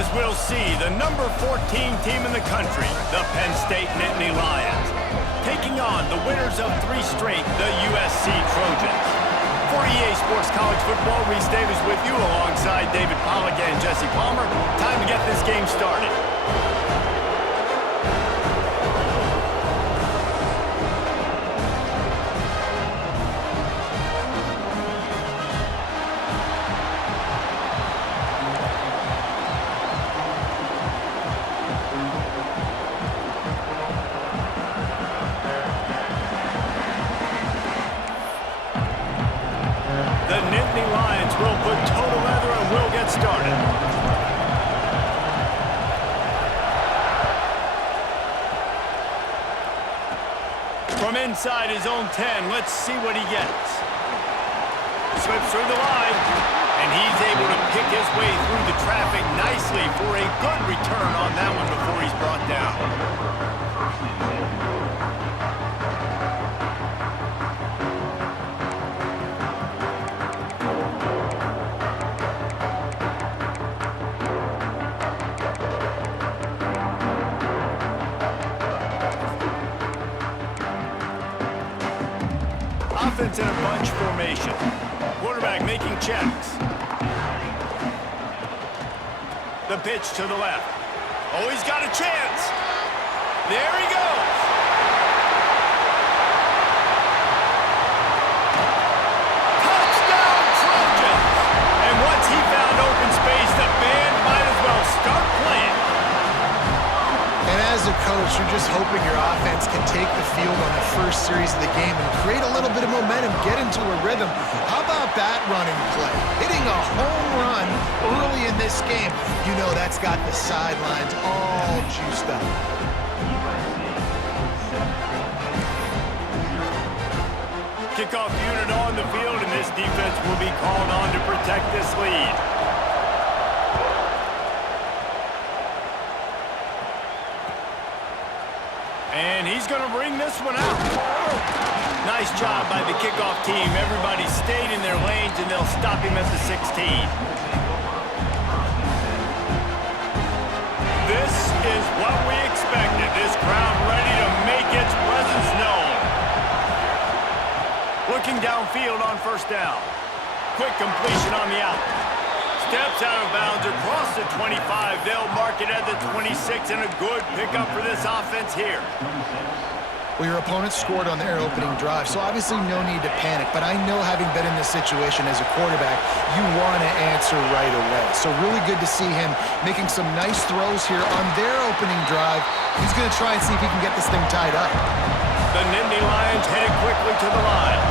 as we'll see the number 14 team in the country, the Penn State Nittany Lions, taking on the winners of 3 straight, the USC Trojans. For EA Sports College Football, Reese Davis with you alongside David Pollack and Jesse Palmer. Time to get this game started. The Nittany Lions will put toe to leather and will get started. From inside his own 10, let's see what he gets. Slips through the line, and he's able to pick his way through the traffic nicely for a good return on that one before he's brought down. Offense in a bunch formation. Quarterback making checks. The pitch to the left. Oh, he's got a chance. There he goes. Touchdown, Trojans! And once he found open space, the band might as well start playing. And as a coach, you're just hoping your offense can take the field on the first series of the game and create a little bit of momentum, get into a rhythm. How about that running play? Hitting a home run early in this game. You know that's got the sidelines all juiced up. Kickoff unit on the field, and this defense will be called on to protect this lead. And he's going to bring this one out. Nice job by the kickoff team. Everybody stayed in their lanes, and they'll stop him at the 16. This is what we expected. This crowd ready to make its presence known. Looking downfield on first down. Quick completion on the out. Steps out of bounds across the 25. They'll mark it at the 26, and a good pickup for this offense here. Well, your opponent scored on their opening drive, so obviously no need to panic. But I know, having been in this situation as a quarterback, you want to answer right away. So really good to see him making some nice throws here on their opening drive. He's going to try and see if he can get this thing tied up. The Nittany Lions headed quickly to the line.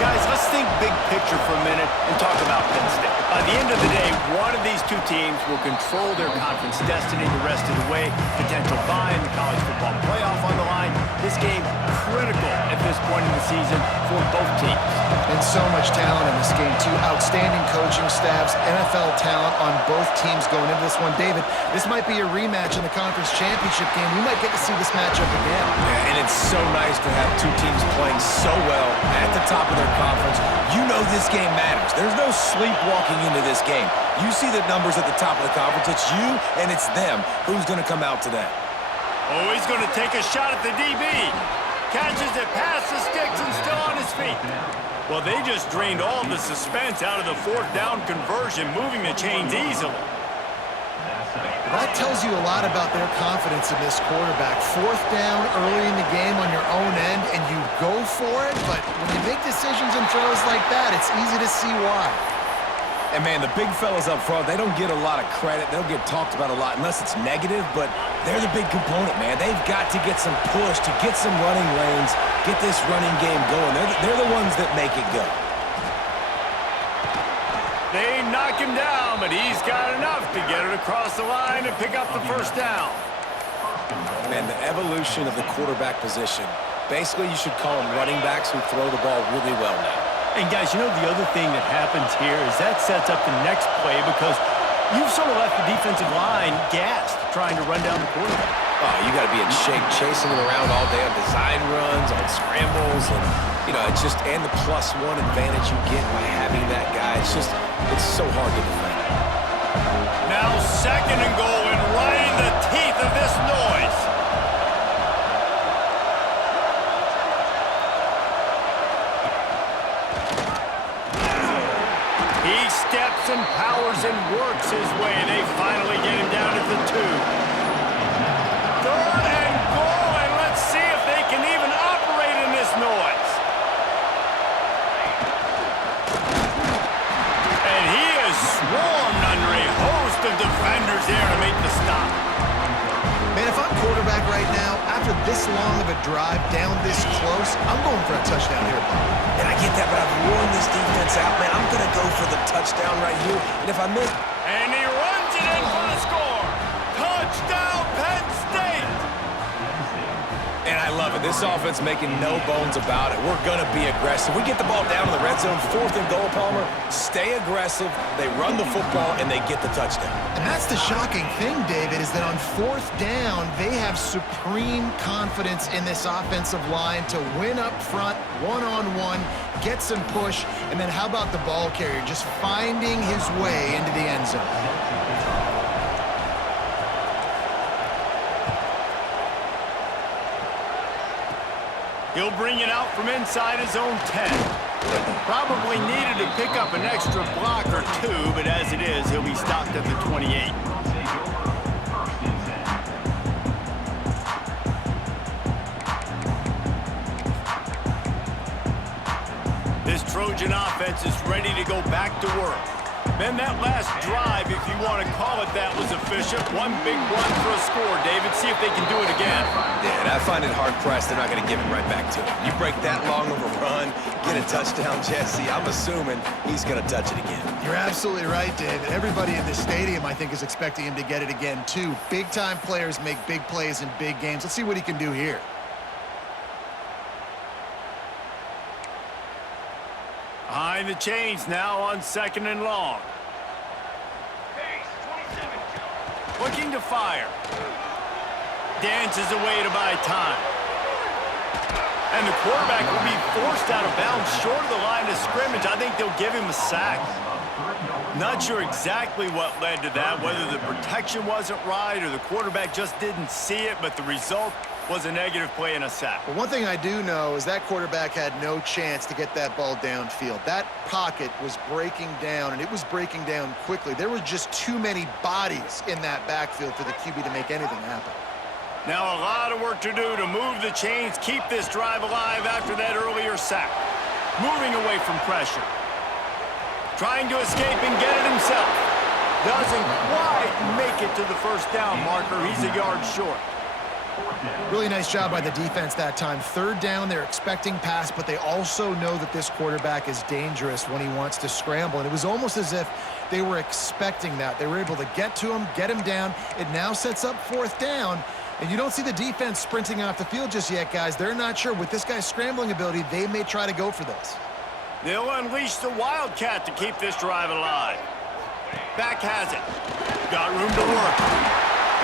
Guys, let's think big picture for a minute and talk about Penn State. By the end of the day, one of these two teams will control their conference destiny the rest of the way. Potential bye in the college football playoff on the line. This game critical at this point in the season for both teams. And so much talent in this game, too. Outstanding coaching staffs, NFL talent on both teams going into this one. David, this might be a rematch in the conference championship game. We might get to see this matchup again. Yeah, and it's so nice to have two teams playing so well at the top of their conference. You know this game matters. There's no sleepwalking into this game. You see the numbers at the top of the conference. It's you and it's them. Who's going to come out today? Oh, he's going to take a shot at the DB. Catches it past the sticks and still on his feet. Well, they just drained all the suspense out of the fourth down conversion, moving the chains easily. That tells you a lot about their confidence in this quarterback. Fourth down early in the game on your own end, and you go for it, but when you make decisions and throws like that, it's easy to see why. And, man, the big fellas up front, they don't get a lot of credit. They'll get talked about a lot unless it's negative, but they're the big component, man. They've got to get some push, to get some running lanes, get this running game going. They're the ones that make it go. They knock him down, but he's got enough to get it across the line and pick up the first down. Man, the evolution of the quarterback position. Basically, you should call them running backs who throw the ball really well now. And, guys, you know the other thing that happens here is that sets up the next play because you've sort of left the defensive line gassed trying to run down the quarterback. Oh, you got to be in shape, chasing him around all day on design runs, on scrambles, and, you know, it's just, and the +1 advantage you get by having that guy. It's so hard to defend. Now 2nd and goal and right in the teeth of this noise. He steps and powers and works his way. They finally get him down at the 2. 3rd and goal, and let's see if they can even operate in this noise. And he is swarmed under a host of defenders there to make the stop. Man, if I'm quarterback right now, after this long of a drive down this close, I'm going for a touchdown here, Bob. And I get that, but I've worn this defense out, man. I'm going to go for the touchdown right here. And if I miss... And he runs it in for the score. Touchdown, Penn State! And I love it. This offense making no bones about it. We're going to be aggressive. We get the ball down in the red zone, 4th and goal, Palmer. Stay aggressive. They run the football, and they get the touchdown. And that's the shocking thing, David, is that on 4th down, they have supreme confidence in this offensive line to win up front, one-on-one, get some push, and then how about the ball carrier just finding his way into the end zone? He'll bring it out from inside his own 10. Probably needed to pick up an extra block or 2, but as it is, he'll be stopped at the 28. This Trojan offense is ready to go back to work. Then that last drive, if you want to call it that, was efficient. One big run for a score, David. See if they can do it again. Yeah, and I find it hard-pressed. They're not going to give it right back to him. You break that long of a run, get a touchdown, Jesse. I'm assuming he's going to touch it again. You're absolutely right, David. Everybody in this stadium, I think, is expecting him to get it again, too. Big-time players make big plays in big games. Let's see what he can do here. Behind the chains now on 2nd and long. Looking to fire. Dances away to buy time. And the quarterback will be forced out of bounds short of the line of scrimmage. I think they'll give him a sack. Not sure exactly what led to that, whether the protection wasn't right or the quarterback just didn't see it, but the result was a negative play and a sack. But one thing I do know is that quarterback had no chance to get that ball downfield. That pocket was breaking down, and it was breaking down quickly. There were just too many bodies in that backfield for the QB to make anything happen. Now a lot of work to do to move the chains, keep this drive alive after that earlier sack. Moving away from pressure. Trying to escape and get it himself. Doesn't quite make it to the first down marker. He's a yard short. Really nice job by the defense that time. 3rd down, they're expecting pass, but they also know that this quarterback is dangerous when he wants to scramble. And it was almost as if they were expecting that. They were able to get to him, get him down. It now sets up 4th down. And you don't see the defense sprinting off the field just yet, guys. They're not sure. With this guy's scrambling ability, they may try to go for this. They'll unleash the Wildcat to keep this drive alive. Back has it. Got room to work.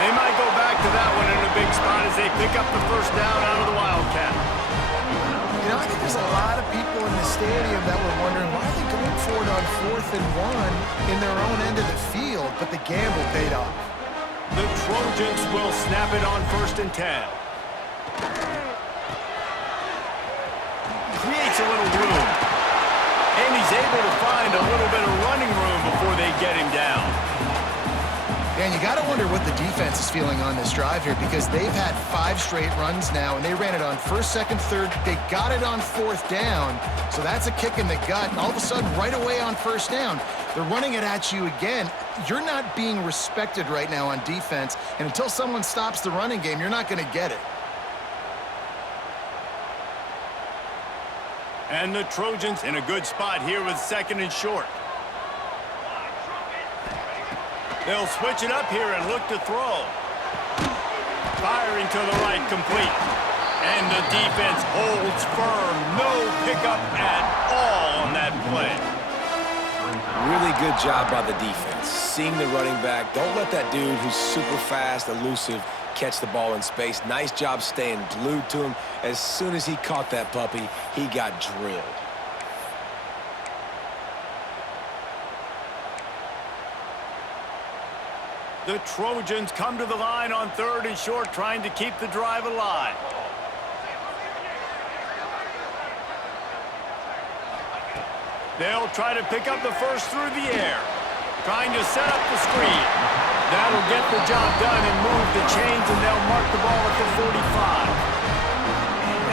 They might go back to that one in a big spot as they pick up the first down out of the Wildcat. You know, I think there's a lot of people in the stadium that were wondering why are they going for it on 4th and 1 in their own end of the field, but the gamble paid off. The Trojans will snap it on 1st and 10. Creates a little room. And he's able to find a little bit of running room before they get him down. And you got to wonder what the defense is feeling on this drive here, because they've had 5 straight runs now, and they ran it on 1st, 2nd, 3rd. They got it on 4th down, so that's a kick in the gut. And all of a sudden, right away on 1st down, they're running it at you again. You're not being respected right now on defense, and until someone stops the running game, you're not going to get it. And the Trojans in a good spot here with 2nd and short. They'll switch it up here and look to throw. Firing to the right, complete. And the defense holds firm. No pickup at all on that play. Really good job by the defense. Seeing the running back. Don't let that dude who's super fast, elusive, catch the ball in space. Nice job staying glued to him. As soon as he caught that puppy, he got drilled. The Trojans come to the line on 3rd and short, trying to keep the drive alive. They'll try to pick up the first through the air, trying to set up the screen. That'll get the job done and move the chains, and they'll mark the ball at the 45.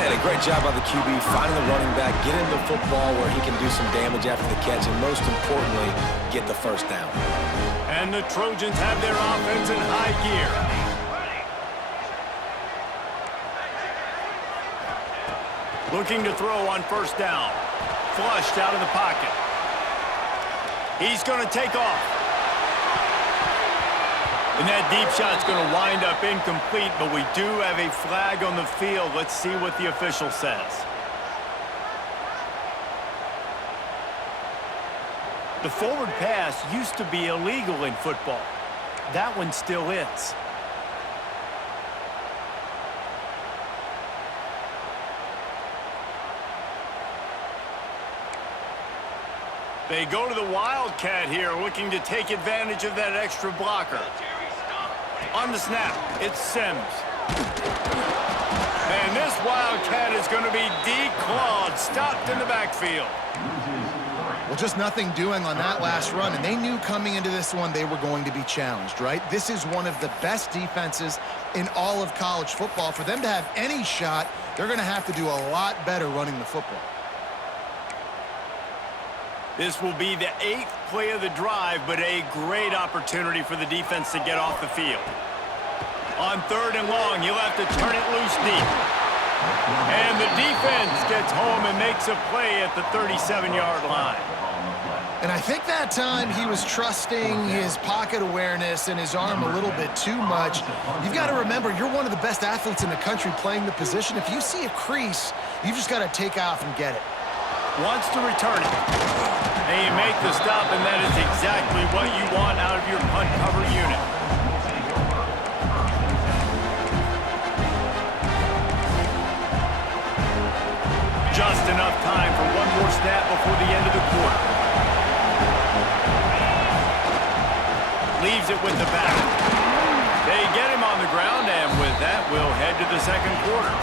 And a great job by the QB, finding the running back, get him the football where he can do some damage after the catch, and most importantly, get the first down. And the Trojans have their offense in high gear. Looking to throw on 1st down. Flushed out of the pocket. He's going to take off. And that deep shot's going to wind up incomplete, but we do have a flag on the field. Let's see what the official says. The forward pass used to be illegal in football. That one still is. They go to the Wildcat here, looking to take advantage of that extra blocker. On the snap, it's Sims. And this Wildcat is going to be declawed, stopped in the backfield. Well, just nothing doing on that last run, and they knew coming into this one they were going to be challenged, right? This is one of the best defenses in all of college football. For them to have any shot, they're going to have to do a lot better running the football. This will be the 8th play of the drive, but a great opportunity for the defense to get off the field. On 3rd and long, you'll have to turn it loose deep. And the defense gets home and makes a play at the 37-yard line. And I think that time he was trusting his pocket awareness and his arm a little bit too much. You've got to remember, you're one of the best athletes in the country playing the position. If you see a crease, you've just got to take off and get it. Wants to return it. And you make the stop, and that is exactly what you want out of your punt cover unit. Just enough time for one more snap before the end of the quarter. Leaves it with the back. They get him on the ground, and with that, we'll head to the 2nd quarter.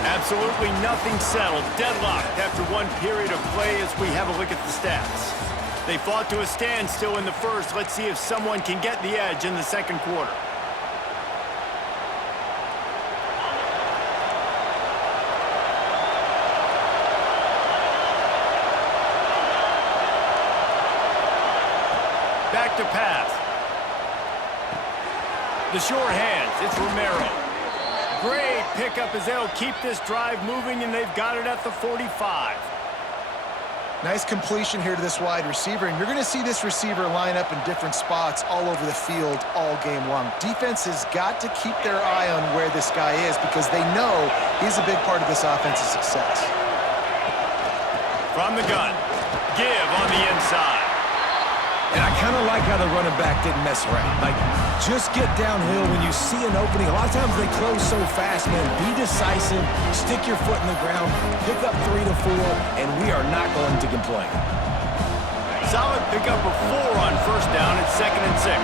Absolutely nothing settled. Deadlocked after one period of play as we have a look at the stats. They fought to a standstill in the 1st. Let's see if someone can get the edge in the 2nd quarter. Back to pass. The short hands. It's Romero. Great pickup as they'll keep this drive moving, and they've got it at the 45. Nice completion here to this wide receiver, and you're going to see this receiver line up in different spots all over the field all game long. Defense has got to keep their eye on where this guy is because they know he's a big part of this offense's success. From the gun, give on the inside. And I kind of like how the running back didn't mess around. Like, just get downhill when you see an opening. A lot of times they close so fast, man. Be decisive, stick your foot in the ground, pick up 3 to 4, and we are not going to complain. Solid pickup of 4 on 1st down at 2nd and 6.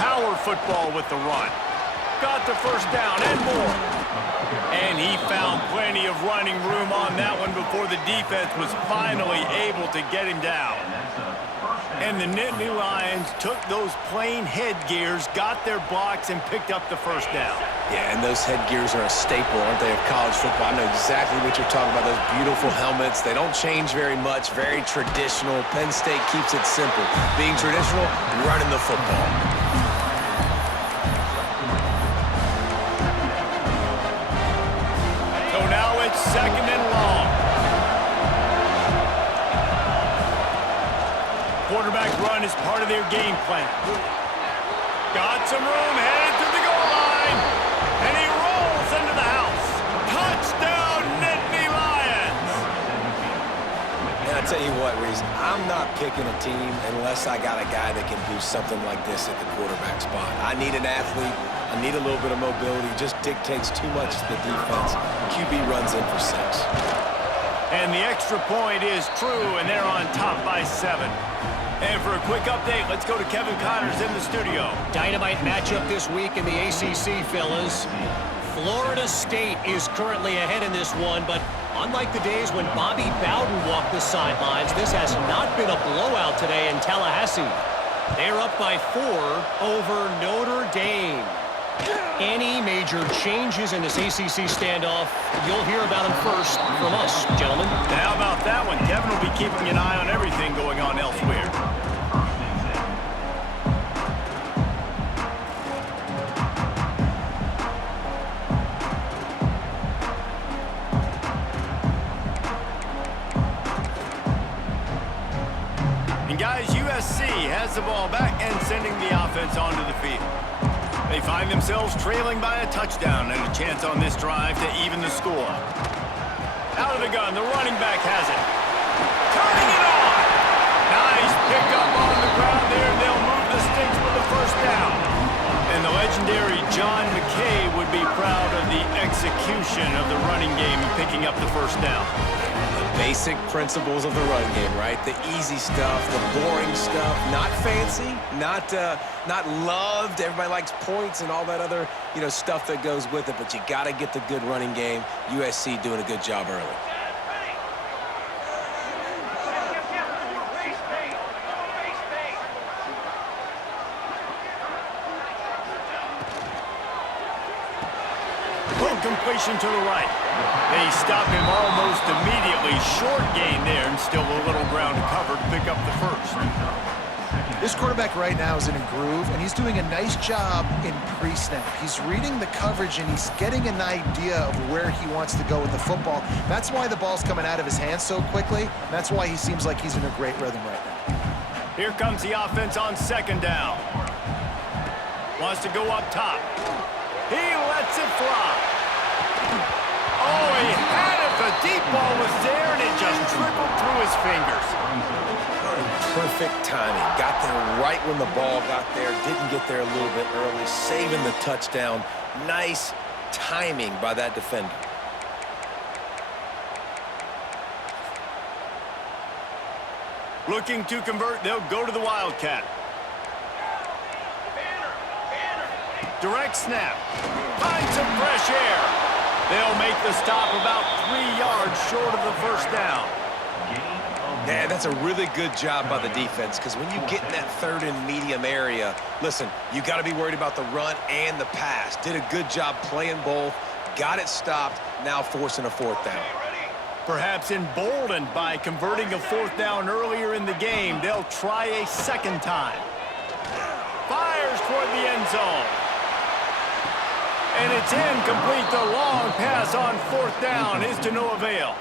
Power football with the run. Got the 1st down and more. And he found plenty of running room on that one before the defense was finally able to get him down. And the Nittany Lions took those plain headgears, got their blocks, and picked up the 1st down. Yeah, and those headgears are a staple, aren't they, of college football? I know exactly what you're talking about, those beautiful helmets. They don't change very much, very traditional. Penn State keeps it simple. Being traditional, running the football. So now it's 2nd and long. Quarterback run is part of their game plan. Got some room, headed to the goal line, and he rolls into the house. Touchdown, Nittany Lions! And I tell you what, Reese, I'm not picking a team unless I got a guy that can do something like this at the quarterback spot. I need an athlete. I need a little bit of mobility. Just dictates too much to the defense. QB runs in for 6. And the extra point is true, and they're on top by 7. And for a quick update, let's go to Kevin Connors in the studio. Dynamite matchup this week in the ACC, fellas. Florida State is currently ahead in this one, but unlike the days when Bobby Bowden walked the sidelines, this has not been a blowout today in Tallahassee. They're up by 4 over Notre Dame. Any major changes in this ACC standoff, you'll hear about them first from us, gentlemen. How about that one? Kevin will be keeping an eye on everything going on elsewhere. And guys, USC has the ball back and sending the offense onto the field. They find themselves trailing by a touchdown and a chance on this drive to even the score. Out of the gun, the running back has it. Turning it on! Nice pickup on the ground there, and they'll move the sticks with the first down. And the legendary John McKay would be proud of the execution of the running game and picking up the first down. Basic principles of the run game, right? The easy stuff, the boring stuff, not fancy, not loved. Everybody likes points and all that other, stuff that goes with it, but you got to get the good running game. USC doing a good job early. Completion to the right. They stop him almost immediately. Short gain there, and still a little ground to cover to pick up the first. This quarterback right now is in a groove, and he's doing a nice job in pre-snap. He's reading the coverage, and he's getting an idea of where he wants to go with the football. That's why the ball's coming out of his hands so quickly. That's why he seems like he's in a great rhythm right now. Here comes the offense on second down. Wants to go up top. He lets it fly. Oh, he had it. The deep ball was there, and it just trickled through his fingers. Perfect timing. Got there right when the ball got there. Didn't get there a little bit early. Saving the touchdown. Nice timing by that defender. Looking to convert, they'll go to the Wildcat. Direct snap. Find some fresh air. They'll make the stop about 3 yards short of the first down. Yeah, that's a really good job by the defense, because when you get in that third and medium area, listen, you got to be worried about the run and the pass. Did a good job playing both, got it stopped, now forcing a fourth down. Perhaps emboldened by converting a fourth down earlier in the game, they'll try a second time. Fires toward the end zone. And it's incomplete. The long pass on fourth down is to no avail.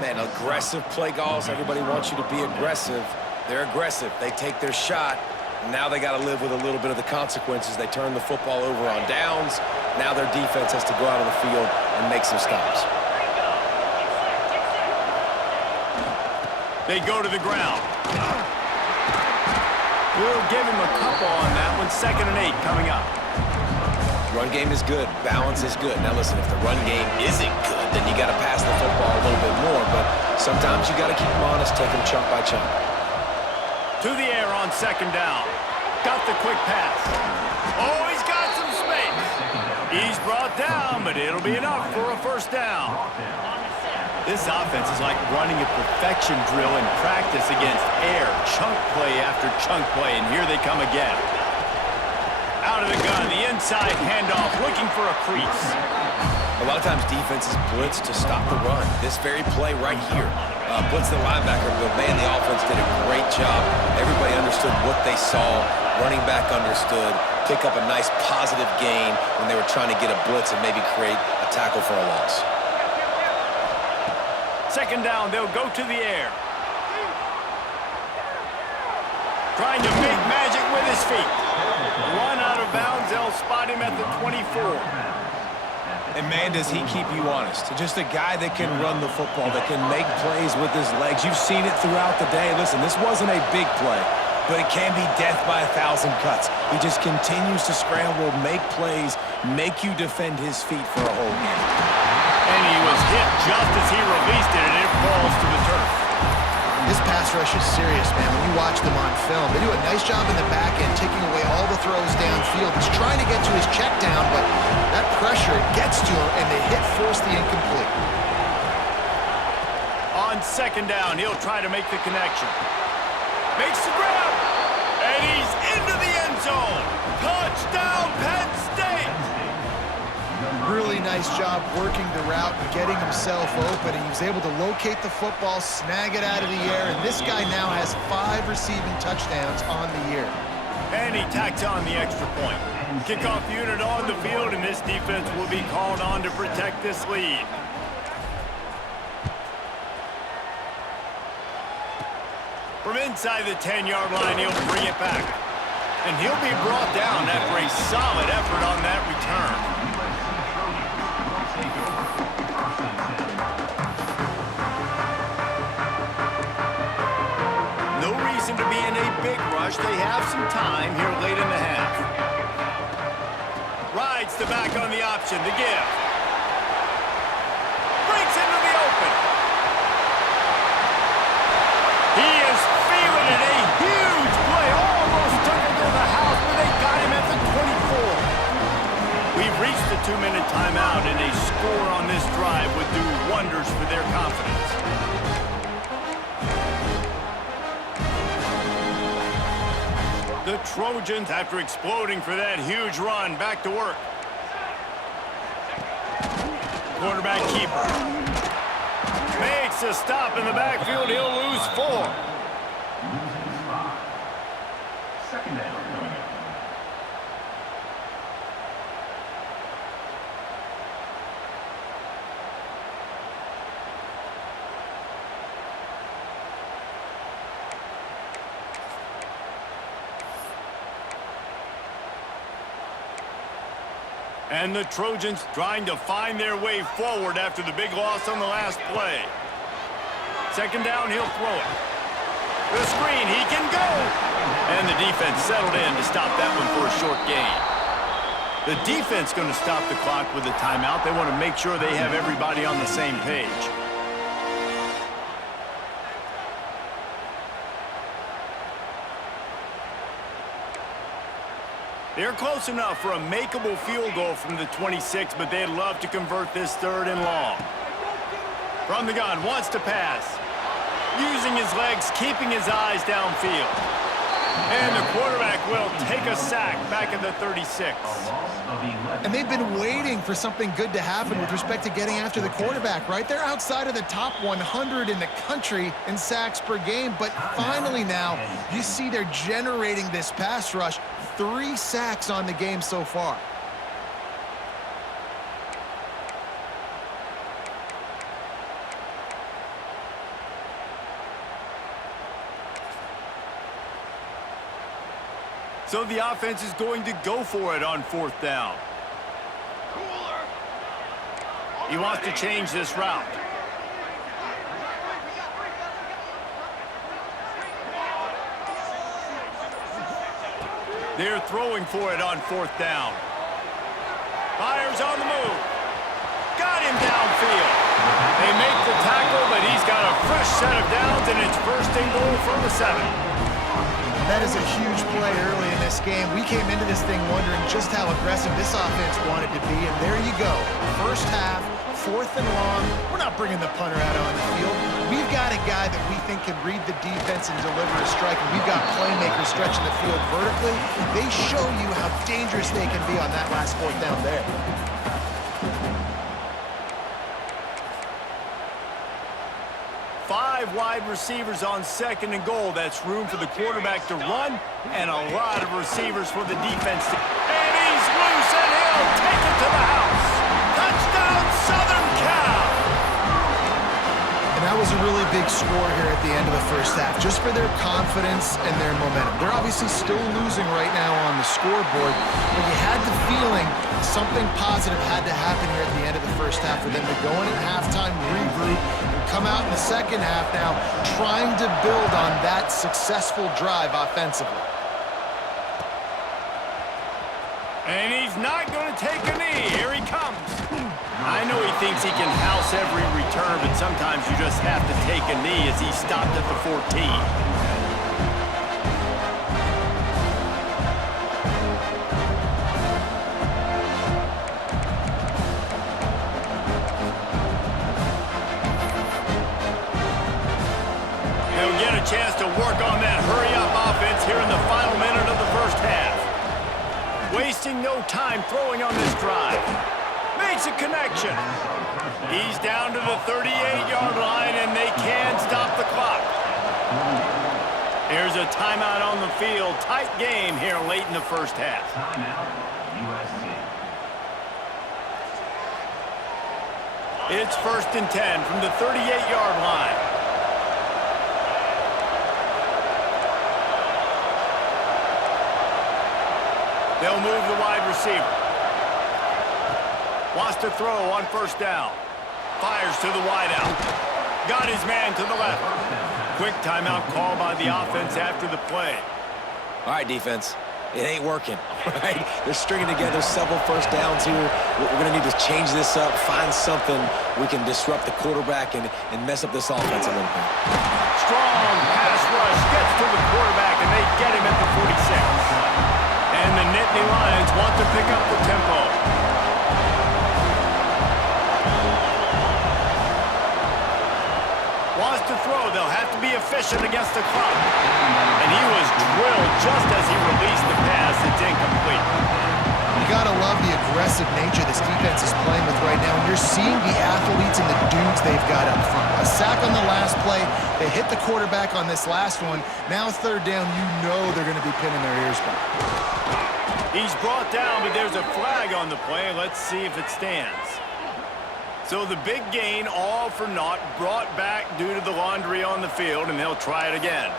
Man, aggressive play calls. Everybody wants you to be aggressive. They're aggressive. They take their shot. Now they got to live with a little bit of the consequences. They turn the football over on downs. Now their defense has to go out on the field and make some stops. They go to the ground. We'll give him a couple on that one. 2nd and 8 coming up. Run game is good. Balance is good. Now listen, if the run game isn't good, then you got to pass the football a little bit more. But sometimes you got to keep them honest, take them chunk by chunk. To the air on 2nd down. Got the quick pass. Oh, he's got some space. He's brought down, but it'll be enough for a first down. This offense is like running a perfection drill in practice against air. Chunk play after chunk play, and here they come again. Out of the gun, the inside handoff, looking for a crease. A lot of times defenses blitz to stop the run. This very play right here, blitz the linebacker, but man, the offense did a great job. Everybody understood what they saw. Running back understood. Pick up a nice positive gain when they were trying to get a blitz and maybe create a tackle for a loss. 2nd down, they'll go to the air. Trying to make magic with his feet. Run out of bounds, they'll spot him at the 24. And man, does he keep you honest. Just a guy that can run the football, that can make plays with his legs. You've seen it throughout the day. Listen, this wasn't a big play, but it can be death by 1,000 cuts. He just continues to scramble, make plays, make you defend his feet for a whole game. And he was hit just as he released it, and it falls to the turf. This pass rush is serious, man. When you watch them on film, they do a nice job in the back end, taking away all the throws downfield. He's trying to get to his check down, but that pressure, it gets to him, and the hit forced the incomplete. On second down, he'll try to make the connection. Makes the grab, and he's into the end zone. Touchdown, Penn State! Really nice job working the route and getting himself open. He was able to locate the football, snag it out of the air, and this guy now has 5 receiving touchdowns on the year. And he tacks on the extra point. Kickoff unit on the field, and this defense will be called on to protect this lead. From inside the 10-yard line, he'll bring it back. And he'll be brought down after a solid effort on that return. No reason to be in a big rush. They have some time here late in the half. Rides the back on the option to give. Breaks into the open. He is feeling it. A huge play. Almost took it to the house, but they got him at the 24. We've reached the 2-minute timeout, and a score on this drive would do wonders for their confidence. The Trojans, after exploding for that huge run, back to work. Quarterback keeper. Makes a stop in the backfield. He'll lose 4. Second down. And the Trojans trying to find their way forward after the big loss on the last play. Second down, he'll throw it. The screen, he can go! And the defense settled in to stop that one for a short gain. The defense going to stop the clock with a timeout. They want to make sure they have everybody on the same page. They're close enough for a makeable field goal from the 26, but they'd love to convert this 3rd and long. From the gun, wants to pass. Using his legs, keeping his eyes downfield. And the quarterback will take a sack back at the 36. And they've been waiting for something good to happen with respect to getting after the quarterback, right? They're outside of the top 100 in the country in sacks per game, but finally now you see they're generating this pass rush. 3 sacks on the game so far. So the offense is going to go for it on 4th down. He wants to change this route. They're throwing for it on 4th down. Fires on the move. Got him downfield. They make the tackle, but he's got a fresh set of downs, and it's 1st and goal from the 7. That is a huge play early in this game. We came into this thing wondering just how aggressive this offense wanted to be, and there you go. First half, 4th and long. We're not bringing the punter out on the field. We've got a guy that we think can read the defense and deliver a strike, and we've got playmakers stretching the field vertically. They show you how dangerous they can be on that last 4th down there. Five wide receivers on 2nd and goal. That's room for the quarterback to run, and a lot of receivers for the defense. And he's loose, and he'll take it to the house. Touchdown, Southern Cal! And that was a really big score here at the end of the first half, just for their confidence and their momentum. They're obviously still losing right now on the scoreboard, but you had the feeling something positive had to happen here at the end of the first half for them to go in at halftime, regroup, and come out in the second half now trying to build on that successful drive offensively. And he's not going to take a knee. Here he comes. I know he thinks he can house every return, but sometimes you just have to take a knee as he stopped at the 14. Chance to work on that hurry-up offense here in the final minute of the first half. Wasting no time throwing on this drive. Makes a connection. He's down to the 38-yard line, and they can stop the clock. Here's a timeout on the field. Tight game here late in the first half. Timeout, USC. It's 1st and 10 from the 38-yard line. They'll move the wide receiver. Wants to throw on 1st down. Fires to the wideout. Got his man to the left. Quick timeout call by the offense after the play. All right, defense. It ain't working, right? They're stringing together several 1st downs here. We're going to need to change this up, find something we can disrupt the quarterback and mess up this offense a little bit. Strong pass rush gets to the quarterback, and they get him at the 46. And the Nittany Lions want to pick up the tempo. Wants to throw. They'll have to be efficient against the clock. And he was drilled just as he released the pass. It's incomplete. You gotta love the aggressive nature this defense is playing with right now. And you're seeing the athletes and the dudes they've got up front. A sack on the last play. They hit the quarterback on this last one. Now 3rd down, you know they're going to be pinning their ears back. He's brought down, but there's a flag on the play. Let's see if it stands. So the big gain, all for naught, brought back due to the laundry on the field, and they'll try it again.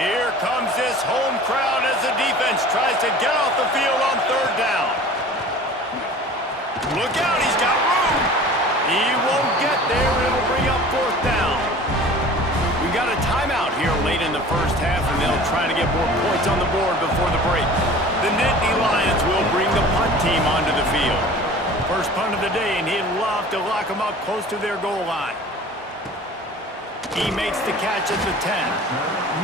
Here comes this home crowd as the defense tries to get off the field on 3rd down. Look out, he's got room. He won't get there. It'll bring up 4th down. We've got a timeout here late in the first half, and they'll try to get more points on the board before the break. The Nittany Lions will bring the punt team onto the field. First punt of the day, and he'd love to lock them up close to their goal line. He makes the catch at the 10.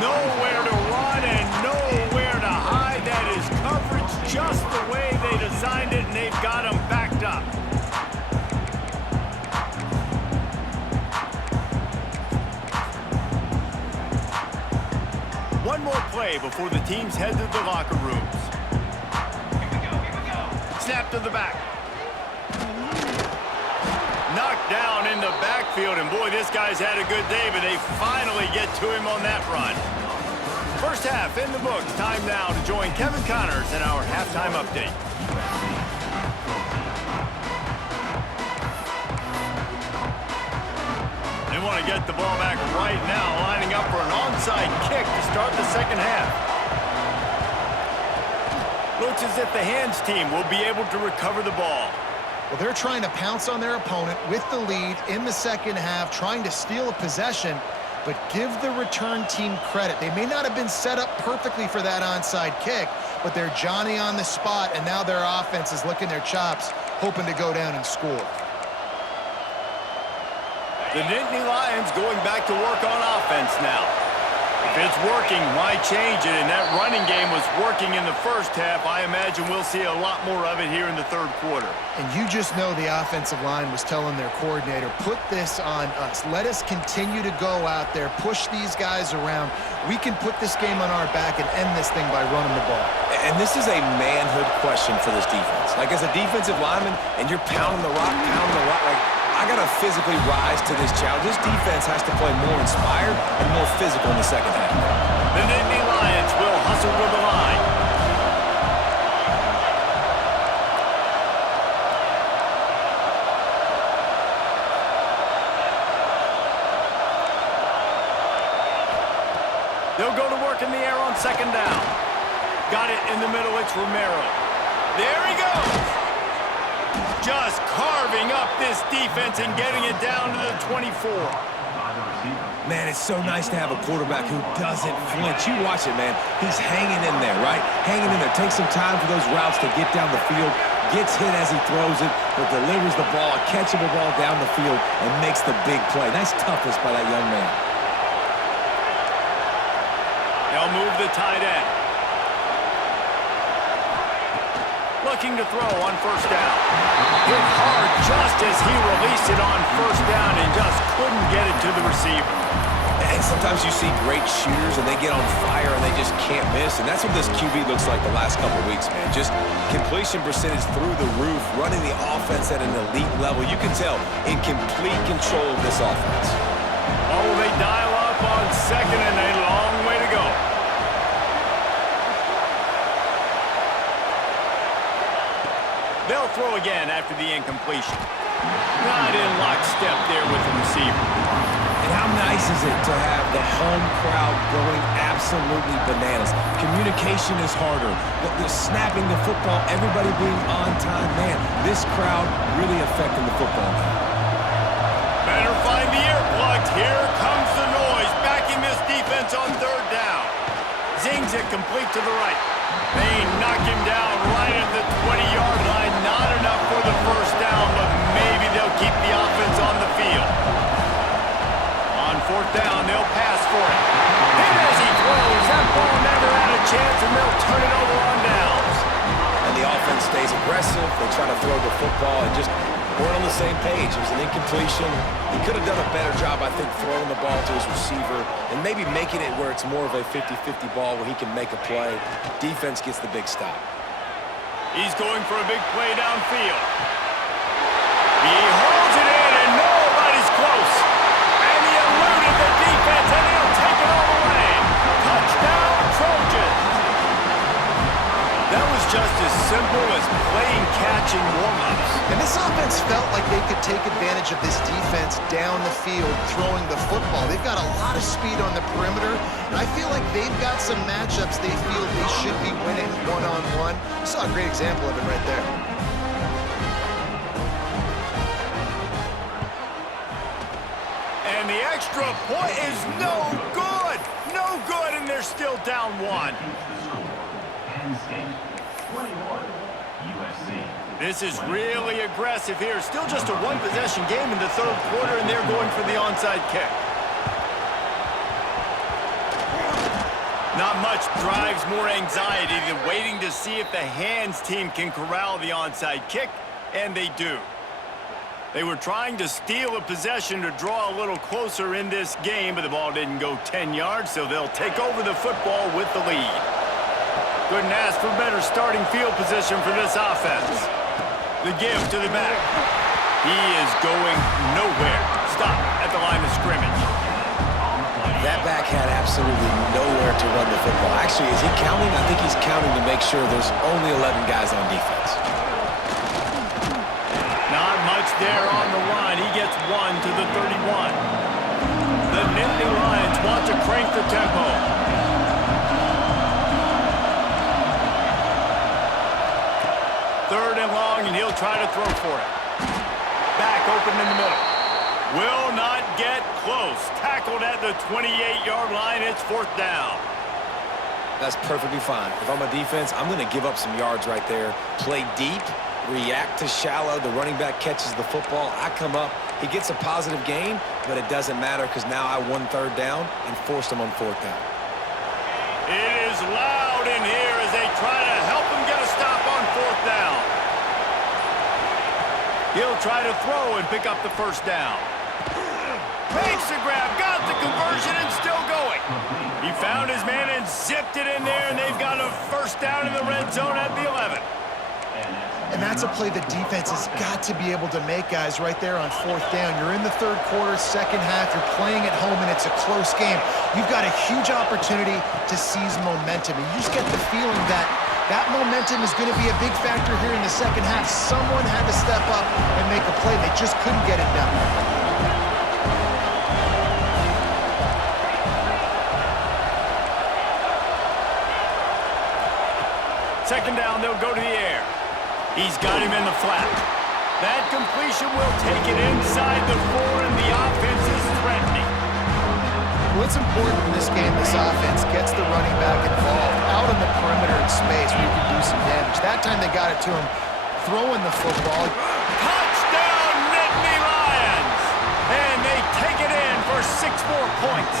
Nowhere to run and nowhere to hide. That is coverage just the way they designed it, and they've got him backed up. One more play before the teams head to the locker rooms. Snap to the back. Knocked down in the backfield, and boy, this guy's had a good day, but they finally get to him on that run. First half in the books. Time now to join Kevin Connors in our halftime update. They want to get the ball back right now, lining up for an onside kick to start the second half. Looks as if the hands team will be able to recover the ball. Well, they're trying to pounce on their opponent with the lead in the second half, trying to steal a possession, but give the return team credit. They may not have been set up perfectly for that onside kick, but they're Johnny on the spot, and now their offense is licking their chops, hoping to go down and score. The Nittany Lions going back to work on offense now. If it's working, why change it? And that running game was working in the first half. I imagine we'll see a lot more of it here in the 3rd quarter. And you just know the offensive line was telling their coordinator, put this on us. Let us continue to go out there, push these guys around. We can put this game on our back and end this thing by running the ball. And this is a manhood question for this defense. Like, as a defensive lineman, and you're pounding the rock, like, I got to physically rise to this challenge. This defense has to play more inspired and more physical in the second half. The Nittany Lions will hustle to the line. They'll go to work in the air on 2nd down. Got it in the middle. It's Romero. There he goes. Just carving up this defense and getting it down to the 24. Man, it's so nice to have a quarterback who doesn't flinch. You watch it, man. He's hanging in there, right? Hanging in there. Takes some time for those routes to get down the field. Gets hit as he throws it, but delivers the ball, a catchable ball down the field, and makes the big play. Nice toughness by that young man. They'll move the tight end. Looking to throw on first down. Hit hard just as he released it on first down and just couldn't get it to the receiver. And sometimes you see great shooters and they get on fire and they just can't miss. And that's what this QB looks like the last couple weeks, man. Just completion percentage through the roof, running the offense at an elite level. You can tell in complete control of this offense. Oh, they dial up on second and a long way to go. They'll throw again after the incompletion. Not in lockstep there with the receiver. And how nice is it to have the home crowd going absolutely bananas? Communication is harder. The snapping the football, everybody being on time. Man, this crowd really affecting the football game. Better find the earplugs. Here comes the noise. Backing this defense on third down. Zings it complete to the right. They knock him down right at the 20-yard line. Not enough for the first down, but maybe they'll keep the offense on the field. On fourth down, they'll pass for it. Hit as he throws. That ball never had a chance, and they'll turn it over on downs. And the offense stays aggressive. They try to throw the football and just weren't on the same page. It was an incompletion. He could have done a better job, I think, throwing the ball to his receiver and maybe making it where it's more of a 50-50 ball where he can make a play. Defense gets the big stop. He's going for a big play downfield. He holds it in, and nobody's close. And he eluded the defense, and he'll take it all the way. Touchdown, Trojans. That was just as simple as playing catch in warm-ups. And this offense felt like they could take advantage of this defense down the field, throwing the football. They've got a lot of speed on the perimeter, and I feel like they've got some matchups they feel they should be winning one-on-one. You saw a great example of it right there. And the extra point is no good. No good, and they're still down one. PennSt 21, USC. This is really aggressive here. Still just a one-possession game in the third quarter, and they're going for the onside kick. Not much drives more anxiety than waiting to see if the hands team can corral the onside kick, and they do. They were trying to steal a possession to draw a little closer in this game, but the ball didn't go 10 yards, so they'll take over the football with the lead. Couldn't ask for better starting field position for this offense. The give to the back. He is going nowhere. Stop at the line of scrimmage. That back had absolutely nowhere to run the football. Actually, is he counting? I think he's counting to make sure there's only 11 guys on defense. Not much there on the run. He gets one to the 31. The Nittany Lions want to crank the tempo. Third and long, and he'll try to throw for it. Back open in the middle. Will not get close. Tackled at the 28-yard line. It's fourth down. That's perfectly fine. If I'm a defense, I'm going to give up some yards right there. Play deep, react to shallow. The running back catches the football. I come up. He gets a positive gain, but it doesn't matter because now I won third down and forced him on fourth down. It is loud in here as they try to help him get a stop on fourth down. He'll try to throw and pick up the first down. Makes the grab, got the conversion, and still going. He found his man and zipped it in there, and they've got a first down in the red zone at the 11. And that's a play the defense has got to be able to make, guys, right there on fourth down. You're in the third quarter, second half. You're playing at home, and it's a close game. You've got a huge opportunity to seize momentum. And you just get the feeling that that momentum is going to be a big factor here in the second half. Someone had to step up and make a play. They just couldn't get it done. Second down, they'll go to the air. He's got him in the flat. That completion will take it inside the 4, and the offense is threatening. What's important in this game, this offense gets the running back involved out on the perimeter in space where you can do some damage. That time they got it to him throwing the football. Touchdown, Nittany Lions! And they take it in for 6 more points.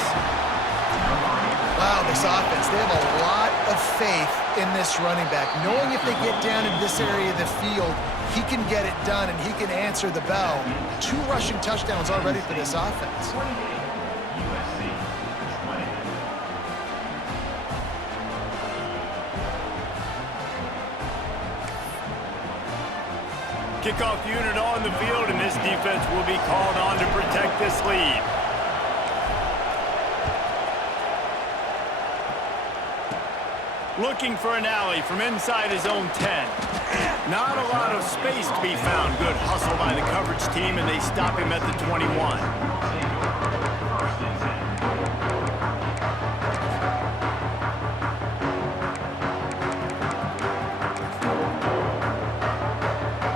Wow, this offense, they have a lot of faith in this running back, knowing if they get down in this area of the field, he can get it done and he can answer the bell. 2 rushing touchdowns already for this offense. USC 20. Kickoff unit on the field, and this defense will be called on to protect this lead. Looking for an alley from inside his own 10. Not a lot of space to be found. Good hustle by the coverage team, and they stop him at the 21. First and 10.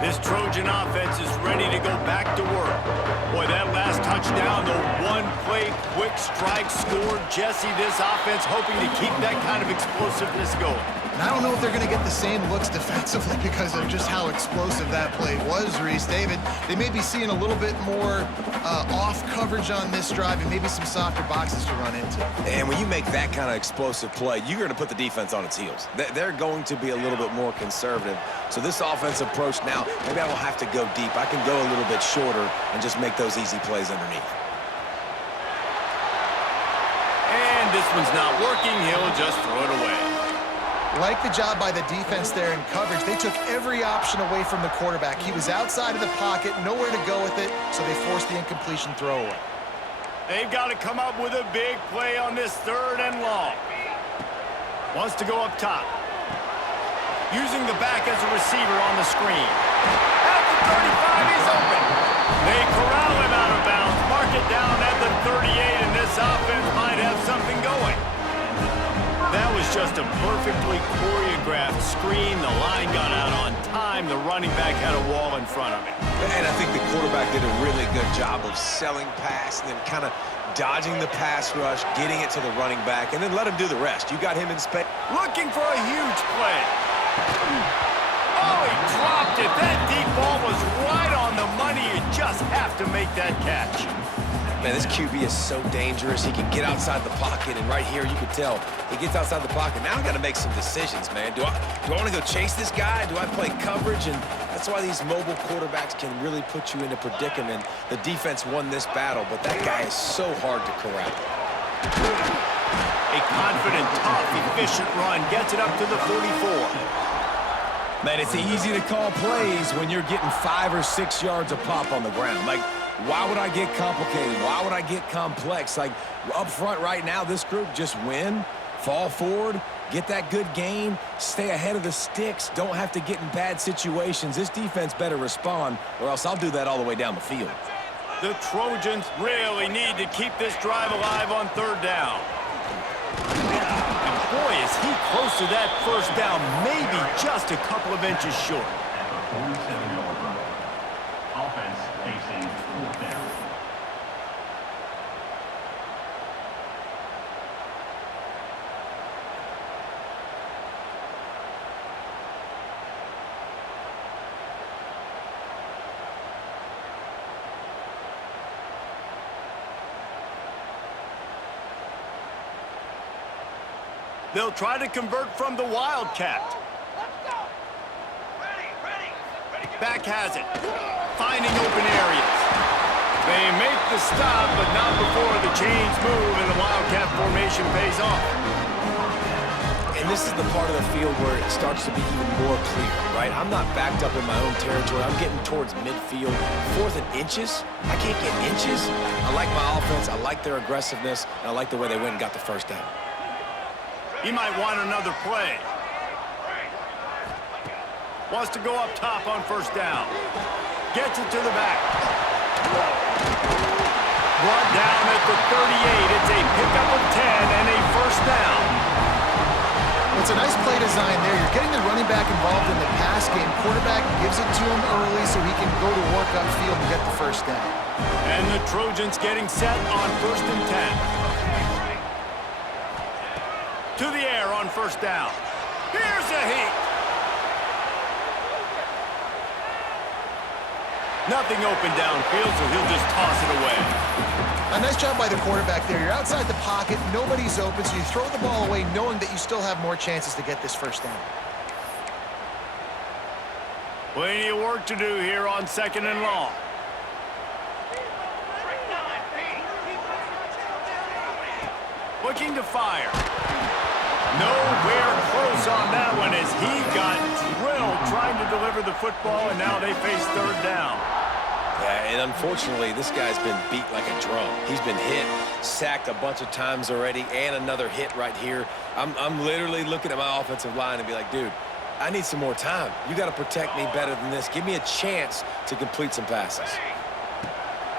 This Trojan offense is ready to go back to work. Boy, that last touchdown, the one-play quick strike scored. Jesse, this offense hoping to keep that kind of explosiveness going. And I don't know if they're going to get the same looks defensively because of just how explosive that play was, Reese. David, they may be seeing a little bit more off coverage on this drive and maybe some softer boxes to run into. And when you make that kind of explosive play, you're going to put the defense on its heels. They're going to be a little bit more conservative. So this offensive approach now, maybe I don't have to go deep. I can go a little bit shorter and just make those easy plays underneath. And this one's not working. He'll just throw it away. Like the job by the defense there in coverage. They took every option away from the quarterback. He was outside of the pocket, nowhere to go with it, so they forced the incompletion throwaway. They've got to come up with a big play on this 3rd and long. Wants to go up top. Using the back as a receiver on the screen. At the 35, he's open. They corral him out of bounds. Mark it down at the 38, and this offense might have something going. That was just a perfectly choreographed screen. The line got out on time. The running back had a wall in front of him. And I think the quarterback did a really good job of selling pass and then kind of dodging the pass rush, getting it to the running back, and then let him do the rest. You got him in space. Looking for a huge play. Oh, he dropped it. That deep ball was right on the money. You just have to make that catch. Man, this QB is so dangerous. He can get outside the pocket, and right here you can tell he gets outside the pocket. Now I got to make some decisions, man. Do I want to go chase this guy? Do I play coverage? And that's why these mobile quarterbacks can really put you in a predicament. The defense won this battle, but that guy is so hard to corral. A confident, tough, efficient run gets it up to the 44. Man, it's easy to call plays when you're getting 5 or 6 yards a pop on the ground. Like, why would I get complicated? Why would I get complex? Like, up front right now, this group just win, fall forward, get that good gain, stay ahead of the sticks, don't have to get in bad situations. This defense better respond, or else I'll do that all the way down the field. The Trojans really need to keep this drive alive on 3rd down. And boy, is he close to that 1st down, maybe just a couple of inches short. At the 47-yard line. Offense facing 4th down. They'll try to convert from the Wildcat. Back has it. Finding open areas. They make the stop, but not before the chains move and the Wildcat formation pays off. And this is the part of the field where it starts to be even more clear, right? I'm not backed up in my own territory. I'm getting towards midfield. 4th and inches? I can't get inches. I like my offense. I like their aggressiveness. And I like the way they went and got the 1st down. He might want another play. Wants to go up top on 1st down. Gets it to the back. Brought down at the 38. It's a pickup of 10 and a 1st down. It's a nice play design there. You're getting the running back involved in the pass game. Quarterback gives it to him early so he can go to work upfield and get the 1st down. And the Trojans getting set on 1st and 10. to the air on first down. Here's a heat. Nothing open downfield, so he'll just toss it away. A nice job by the quarterback there. You're outside the pocket, nobody's open, so you throw the ball away knowing that you still have more chances to get this first down. Plenty of work to do here on 2nd and long. Looking to fire. Nowhere close on that one as he got drilled trying to deliver the football, and now they face 3rd down. Yeah, and unfortunately, this guy's been beat like a drum. He's been hit, sacked a bunch of times already, and another hit right here. I'm literally looking at my offensive line and be like, dude, I need some more time. You got to protect me better than this. Give me a chance to complete some passes.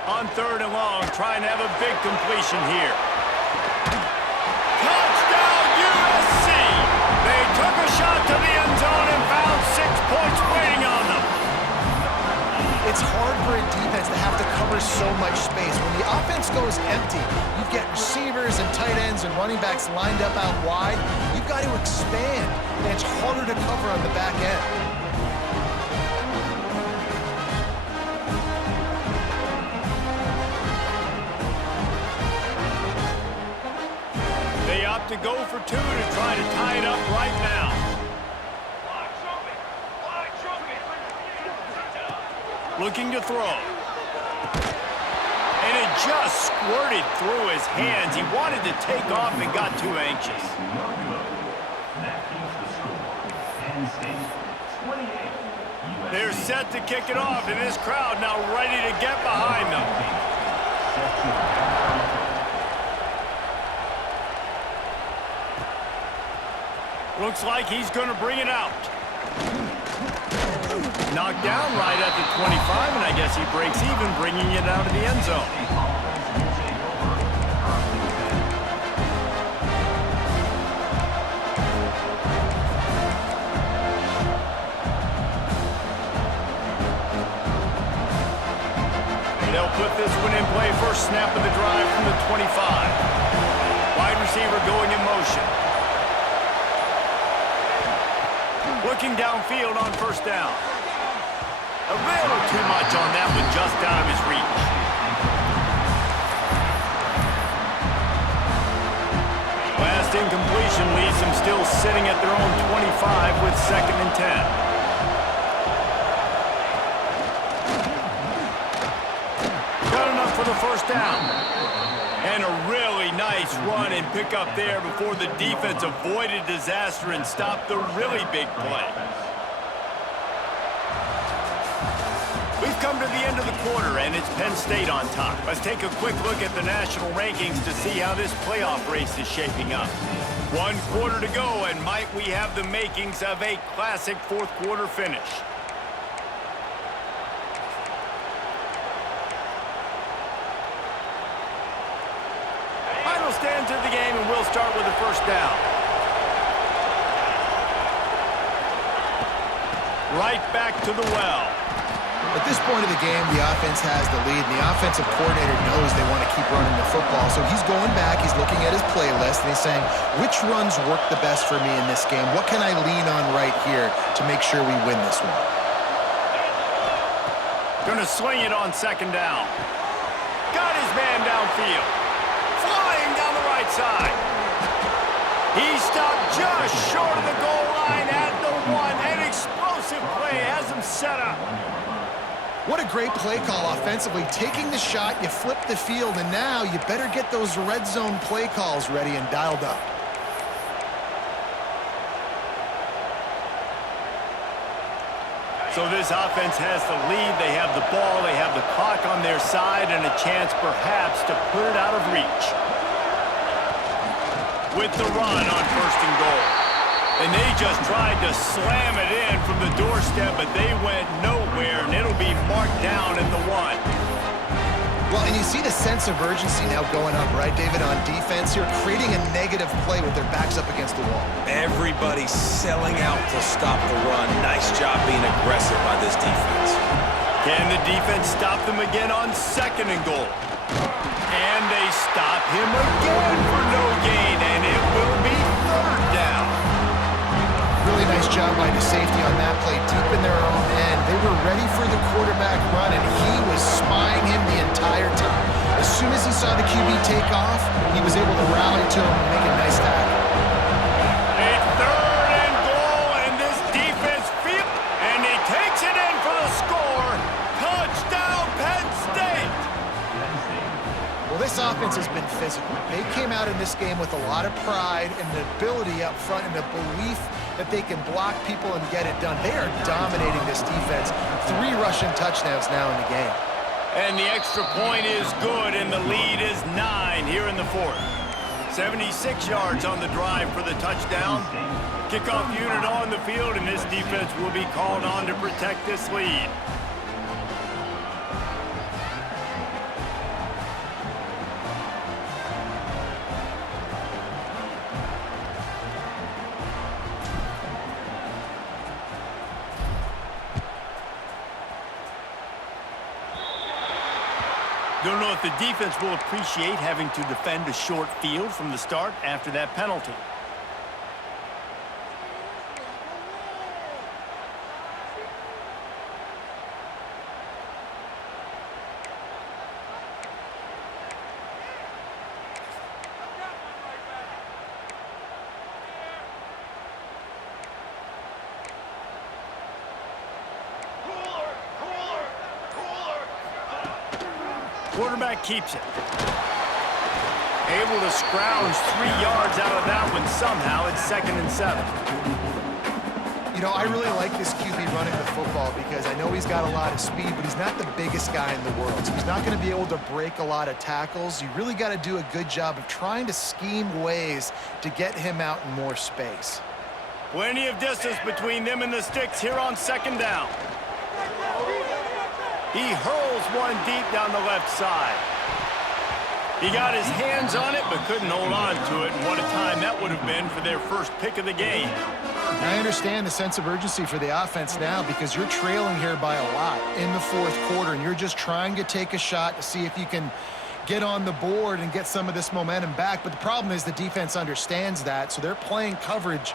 On 3rd and long, trying to have a big completion here. Touchdown, USC! They took a shot to the end zone and found 6 points waiting on them. It's hard for a defense to have to cover so much space. When the offense goes empty, you get receivers and tight ends and running backs lined up out wide. You've got to expand, and it's harder to cover on the back end. They opt to go for 2 to try to tie it up right now. Looking to throw. And it just squirted through his hands. He wanted to take off and got too anxious. That keeps the score. Penn State 28. They're set to kick it off, and this crowd now ready to get behind them. Looks like he's going to bring it out. Knocked down right at the 25, and I guess he breaks even, bringing it out of the end zone. They'll put this one in play. First snap of the drive from the 25. Wide receiver going in motion. Looking downfield on first down. A little too much on that one, just out of his reach. Last incompletion leaves them still sitting at their own 25 with 2nd and 10. Got enough for the first down. And a really nice run and pick up there before the defense avoided disaster and stopped the really big play. We've come to the end of the quarter, and it's Penn State on top. Let's take a quick look at the national rankings to see how this playoff race is shaping up. 1 quarter to go, and might we have the makings of a classic 4th quarter finish. Final stand to the game, and we'll start with the first down. Right back to the well. At this point of the game, the offense has the lead, and the offensive coordinator knows they want to keep running the football. So he's going back, he's looking at his playlist, and he's saying, which runs work the best for me in this game? What can I lean on right here to make sure we win this one? Gonna swing it on 2nd down. Got his man downfield. Flying down the right side. He stopped just short of the goal line at the 1. An explosive play has him set up. What a great play call offensively. Taking the shot, you flip the field, and now you better get those red zone play calls ready and dialed up. So this offense has the lead. They have the ball. They have the clock on their side and a chance perhaps to put it out of reach. With the run on 1st and goal. And they just tried to slam it in from the doorstep, but they went nowhere, and it'll be marked down at the 1. Well, and you see the sense of urgency now going up, right, David, on defense here, creating a negative play with their backs up against the wall. Everybody's selling out to stop the run. Nice job being aggressive by this defense. Can the defense stop them again on 2nd and goal? And they stop him again for no gain, and it will be 3rd Really nice job by the safety on that play, deep in their own end. They were ready for the quarterback run, and he was spying him the entire time. As soon as he saw the QB take off, he was able to rally to him and make a nice tackle. A 3rd and goal, and this defense feels, and he takes it in for the score. Touchdown, Penn State! Well, this offense has been physical. They came out in this game with a lot of pride and the ability up front and the belief that they can block people and get it done. They are dominating this defense. 3 rushing touchdowns now in the game. And the extra point is good, and the lead is 9 here in the 4th. 76 yards on the drive for the touchdown. Kickoff unit on the field, and this defense will be called on to protect this lead. Don't know if the defense will appreciate having to defend a short field from the start after that penalty. Quarterback keeps it. Able to scrounge 3 yards out of that one somehow. It's 2nd and 7. You know, I really like this QB running the football because I know he's got a lot of speed, but he's not the biggest guy in the world. So he's not going to be able to break a lot of tackles. You really got to do a good job of trying to scheme ways to get him out in more space. Plenty of distance between them and the sticks here on 2nd down. He hurls one deep down the left side. He got his hands on it, but couldn't hold on to it. And what a time that would have been for their first pick of the game. I understand the sense of urgency for the offense now because you're trailing here by a lot in the 4th quarter, and you're just trying to take a shot to see if you can get on the board and get some of this momentum back. But the problem is the defense understands that, so they're playing coverage,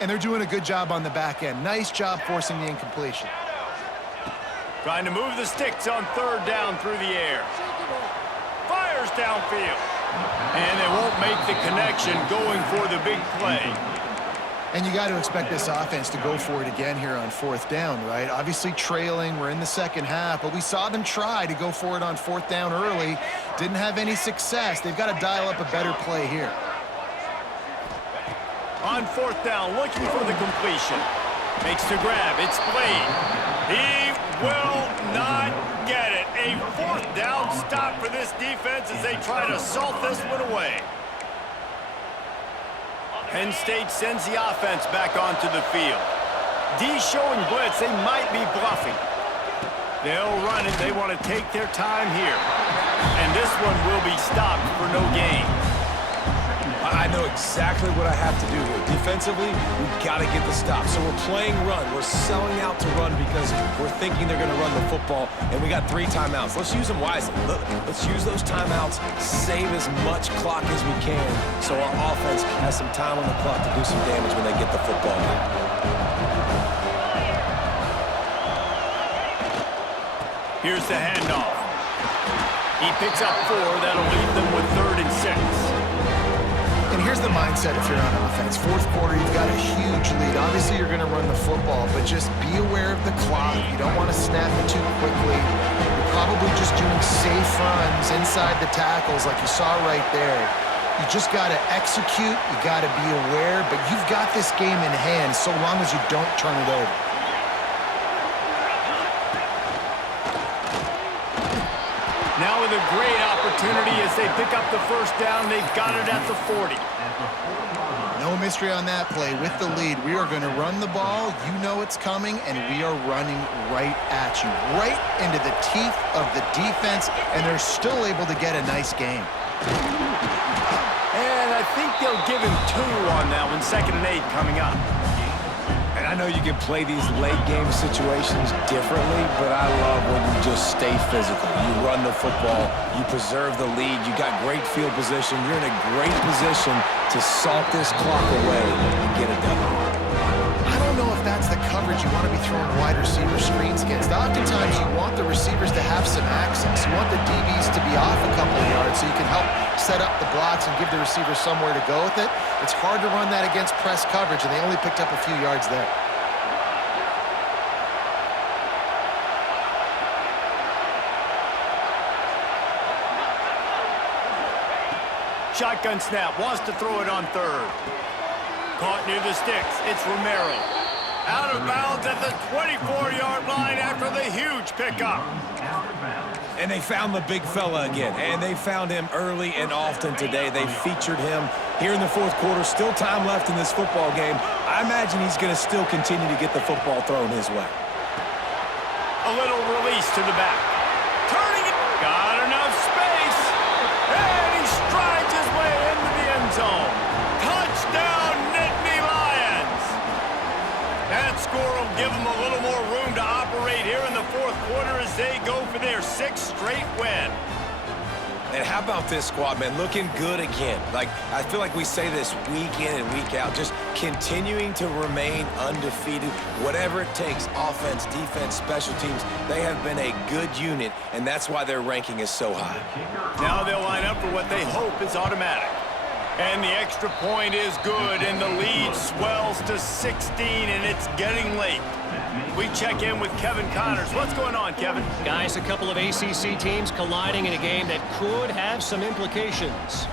and they're doing a good job on the back end. Nice job forcing the incompletion. Trying to move the sticks on 3rd down through the air. Fires downfield. And they won't make the connection going for the big play. And you got to expect this offense to go for it again here on 4th down, right? Obviously trailing, we're in the 2nd half, but we saw them try to go for it on 4th down early. Didn't have any success. They've got to dial up a better play here. On 4th down, looking for the completion. Makes the grab, it's Blade. He will not get it. A 4th down stop for this defense as they try to salt this one away. Penn State sends the offense back onto the field. D showing blitz, they might be bluffing. They'll run it, they want to take their time here. And this one will be stopped for no gain. I know exactly what I have to do here. Defensively, we've got to get the stop. So we're playing run. We're selling out to run because we're thinking they're going to run the football, and we got 3 timeouts. Let's use them wisely. Let's use those timeouts, save as much clock as we can so our offense has some time on the clock to do some damage when they get the football here. Here's the handoff. He picks up 4. That'll leave them with 3rd and 6. And here's the mindset if you're on offense. 4th quarter, you've got a huge lead. Obviously, you're going to run the football, but just be aware of the clock. You don't want to snap it too quickly. You're probably just doing safe runs inside the tackles like you saw right there. You just got to execute. You got to be aware, but you've got this game in hand so long as you don't turn it over. Now with a great opportunity as they pick up the 1st down. They've got it at the 40. No mystery on that play. With the lead, we are going to run the ball. You know it's coming, and we are running right at you, right into the teeth of the defense, and they're still able to get a nice game. And I think they'll give him 2 on that one. 2nd and 8 coming up. And I know you can play these late game situations differently, but I love when you just stay physical. You run the football, you preserve the lead, you got great field position, you're in a great position to salt this clock away and get it done. I you want to be throwing wide receiver screens against. Oftentimes, you want the receivers to have some access. You want the DBs to be off a couple of yards so you can help set up the blocks and give the receiver somewhere to go with it. It's hard to run that against press coverage, and they only picked up a few yards there. Shotgun snap, wants to throw it on third. Caught near the sticks, it's Romero. Out of bounds at the 24-yard line after the huge pickup. And they found the big fella again, and they found him early and often today. They featured him here in the fourth quarter. Still time left in this football game. I imagine he's going to still continue to get the football thrown his way. A little release to the back. Turning it, got enough space. And he strides his way into the end zone. Touchdown, Nittany Lions. That score will give them a little more room to operate here in the fourth quarter as they go for their 6th straight win. And how about this squad, man? Looking good again. Like, I feel like we say this week in and week out, just continuing to remain undefeated. Whatever it takes, offense, defense, special teams, they have been a good unit, and that's why their ranking is so high. Now they'll line up for what they hope is automatic. And the extra point is good, and the lead swells to 16, and it's getting late. We check in with Kevin Connors. What's going on, Kevin? Guys, a couple of ACC teams colliding in a game that could have some implications.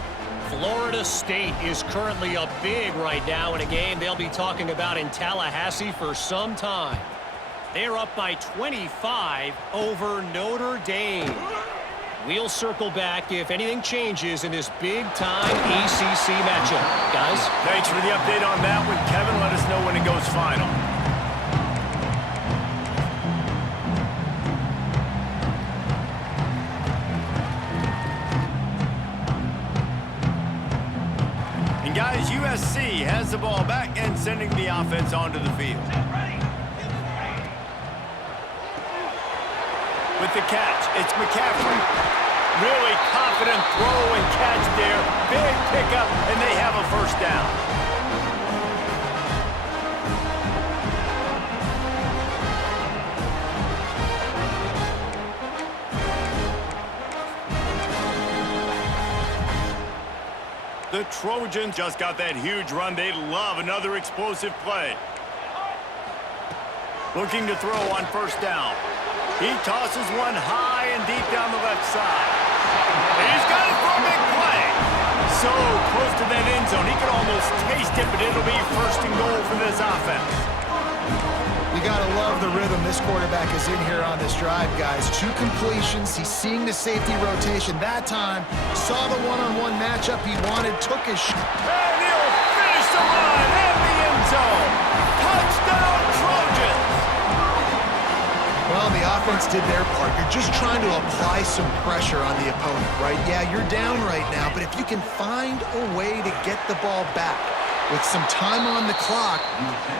Florida State is currently up big right now in a game they'll be talking about in Tallahassee for some time. They're up by 25 over Notre Dame. We'll circle back if anything changes in this big-time ACC matchup. Guys? Thanks for the update on that one, Kevin. Let us know when it goes final. And guys, USC has the ball back and sending the offense onto the field. With the catch, it's McCaffrey. Really confident throw and catch there. Big pickup, and they have a first down. The Trojans just got that huge run. They love another explosive play. Looking to throw on first down. He tosses one high and deep down the left side. He's got it for a big play. So close to that end zone. He could almost taste it, but it'll be first and goal for this offense. You got to love the rhythm this quarterback is in here on this drive, guys. 2 completions. He's seeing the safety rotation. That time, saw the one-on-one matchup he wanted, took his shot. And he'll finish the line in the end zone. Touchdown, Trojans. Well, the offense did their part. You're just trying to apply some pressure on the opponent, right? Yeah, you're down right now, but if you can find a way to get the ball back with some time on the clock,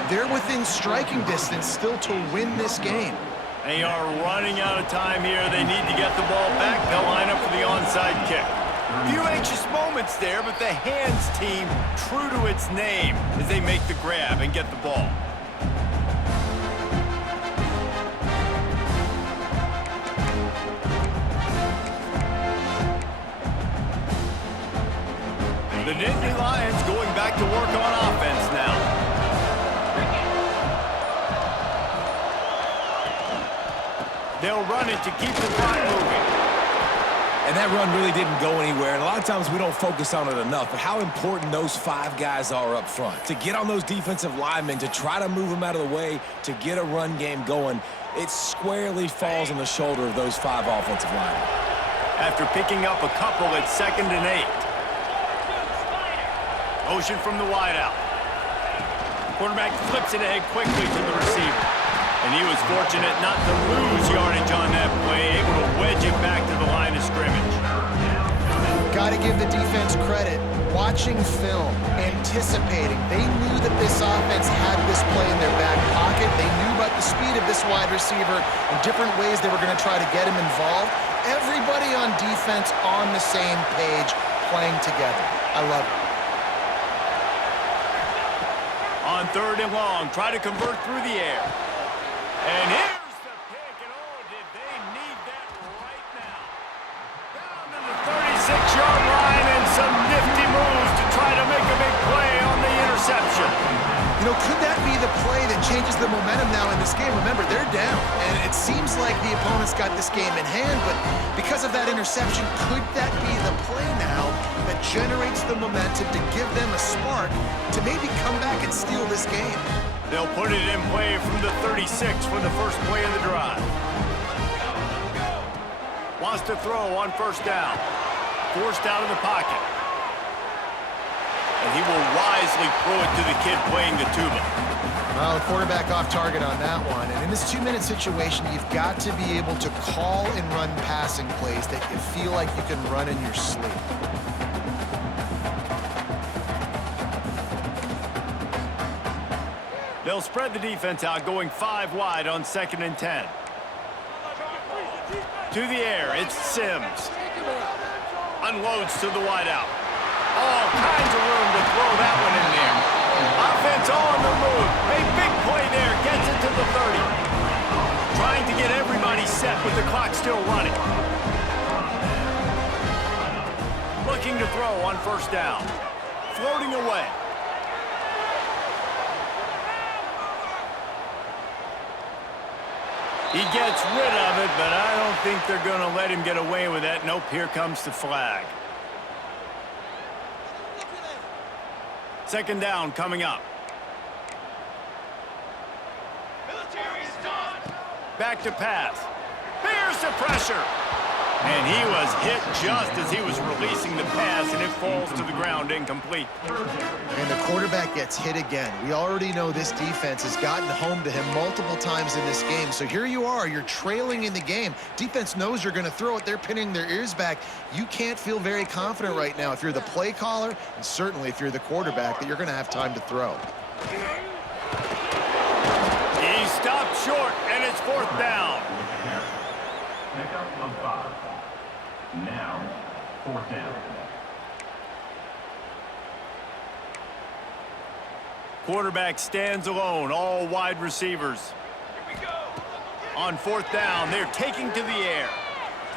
they're within striking distance still to win this game. They are running out of time here. They need to get the ball back. They'll line up for the onside kick. A few anxious moments there, but the hands team true to its name as they make the grab and get the ball. The Nittany Lions going back to work on offense now. They'll run it to keep the clock moving. And that run really didn't go anywhere. And a lot of times we don't focus on it enough, but how important those 5 guys are up front. To get on those defensive linemen, to try to move them out of the way, to get a run game going, it squarely falls on the shoulder of those 5 offensive linemen. After picking up a couple, it's 2nd and 8. Motion from the wideout. Quarterback flips it ahead quickly to the receiver. And he was fortunate not to lose yardage on that play, able to wedge it back to the line of scrimmage. Got to give the defense credit. Watching film, anticipating. They knew that this offense had this play in their back pocket. They knew about the speed of this wide receiver and different ways they were going to try to get him involved. Everybody on defense on the same page, playing together. I love it. On 3rd and long, try to convert through the air. changes the momentum now in this game. Remember, they're down, and it seems like the opponent's got this game in hand, but because of that interception, could that be the play now that generates the momentum to give them a spark to maybe come back and steal this game? They'll put it in play from the 36 for the first play of the drive. Wants to throw on first down. Forced out of the pocket. And he will wisely throw it to the kid playing the tuba. Well, the quarterback off target on that one. And in this 2-minute situation, you've got to be able to call and run passing plays that you feel like you can run in your sleep. They'll spread the defense out, going 5 wide on 2nd and 10. To the air, it's Sims. Unloads to the wideout. All kinds of room to throw that one in there. Offense on the move. A big play there. Gets it to the 30. Trying to get everybody set with the clock still running. Looking to throw on first down. Floating away. He gets rid of it, but I don't think they're going to let him get away with that. Nope, here comes the flag. 2nd down coming up. Back to pass. Bears the pressure. And he was hit just as he was releasing the pass, and it falls to the ground incomplete. And the quarterback gets hit again. We already know this defense has gotten home to him multiple times in this game. So here you are, you're trailing in the game. Defense knows you're going to throw it. They're pinning their ears back. You can't feel very confident right now if you're the play caller, and certainly if you're the quarterback, that you're going to have time to throw. He stopped short, and it's 4th down. Pickup of 5. Now, 4th down. Quarterback stands alone, all wide receivers. Here we go. On 4th down, they're taking to the air.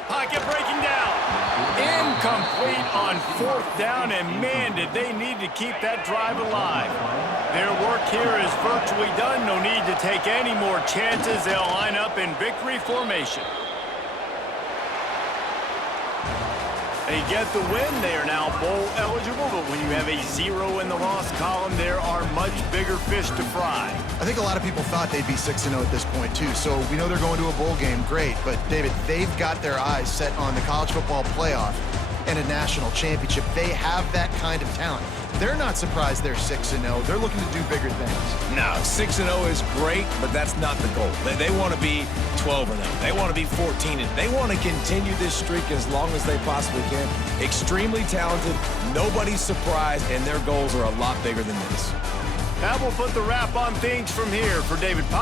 Pocket breaking down. Incomplete on 4th down, and man, did they need to keep that drive alive. Their work here is virtually done. No need to take any more chances. They'll line up in victory formation. They get the win. They are now bowl eligible, but when you have a 0 in the loss column, there are much bigger fish to fry. I think a lot of people thought they'd be 6-0 at this point, too. So we know they're going to a bowl game. Great. But, David, they've got their eyes set on the college football playoff and a national championship. They have that kind of talent. They're not surprised they're 6-0. They're looking to do bigger things. No, 6-0 is great, but that's not the goal. They want to be 12-0. They want to be 14-0. They want to continue this streak as long as they possibly can. Extremely talented. Nobody's surprised, and their goals are a lot bigger than this. That will put the wrap on things from here for David Powell.